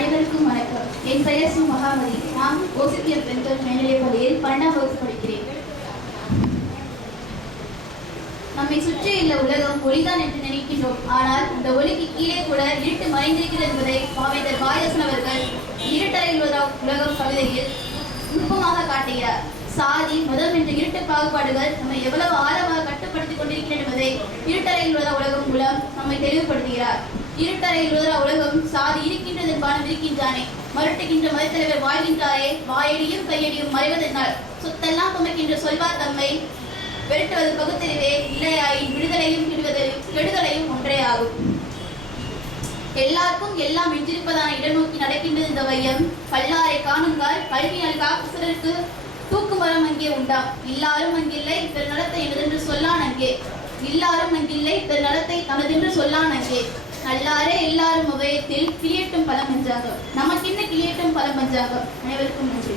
அனைவருக்கும் வணக்கம். என் பெயர் சு மகாமதி. நான் ஓசிபிஎம் பெண்கள் மேல்நிலைப் பள்ளியில் 12ஆம் வகுப்பு படிக்கிறேன். நம்மை சுற்றியுள்ள உலகம் ஒளிதான் என்று நினைக்கின்றோம். ஆனால் இந்த ஒளிக்கு கீழே கூட இருட்டு மறைந்திருக்கிறது என்பதை பாவேந்தர் பாரதிதாசன் அவர்கள் இருட்டறையில் உலகம் கவிதையில் நுட்பமாக காட்டுகிறார். சாதி மதம் என்ற இருட்டு பாகுபாடுகள் நம்மை எவ்வளவு ஆழமாக கட்டுப்படுத்திக் கொண்டிருக்கிறது என்பதை இருட்டறையில் உலகம் மூலம் நம்மை தெளிவுபடுத்துகிறார். இருட்டறையில் உலகம் சாதி இருக்கின்றது என்பானம் இருக்கின்றானே, மறுட்டுகின்ற மதத்தலைவர் வாழ்கின்றாரே, வாயடியும் கையடியும் மறைவதனால் சொத்தெல்லாம் துமைக்கின்ற சொல்வார் தம்மை வெறுட்டுவது பகுத்தறிவே, இல்லையாயின் விடுதலையும் கெடுதலையும் ஒன்றே ஆகும். எல்லாருக்கும் எல்லாம் வென்றிருப்பதான இடம் நோக்கி நடக்கின்றது இந்த வையம். கல்லாரை காணுங்கால் கல்வியால் காப்புசருக்கு தூக்கும் மரம் அங்கே உண்டாம். எல்லாரும் அங்கில்லை பிறர் நடத்தை எனதென்று சொல்லான் அங்கே. எல்லாரும் அங்கில்லை பிறர் நடத்தை தனதென்று சொல்லான் அங்கே. நல்லாரே எல்லாரும் உபயத்தில் கிளியட்டும் பலம் பஞ்சாகம். நமக்கு என்ன கிளியட்டும் பலம் பஞ்சாகம். அனைவருக்கும் நன்றி.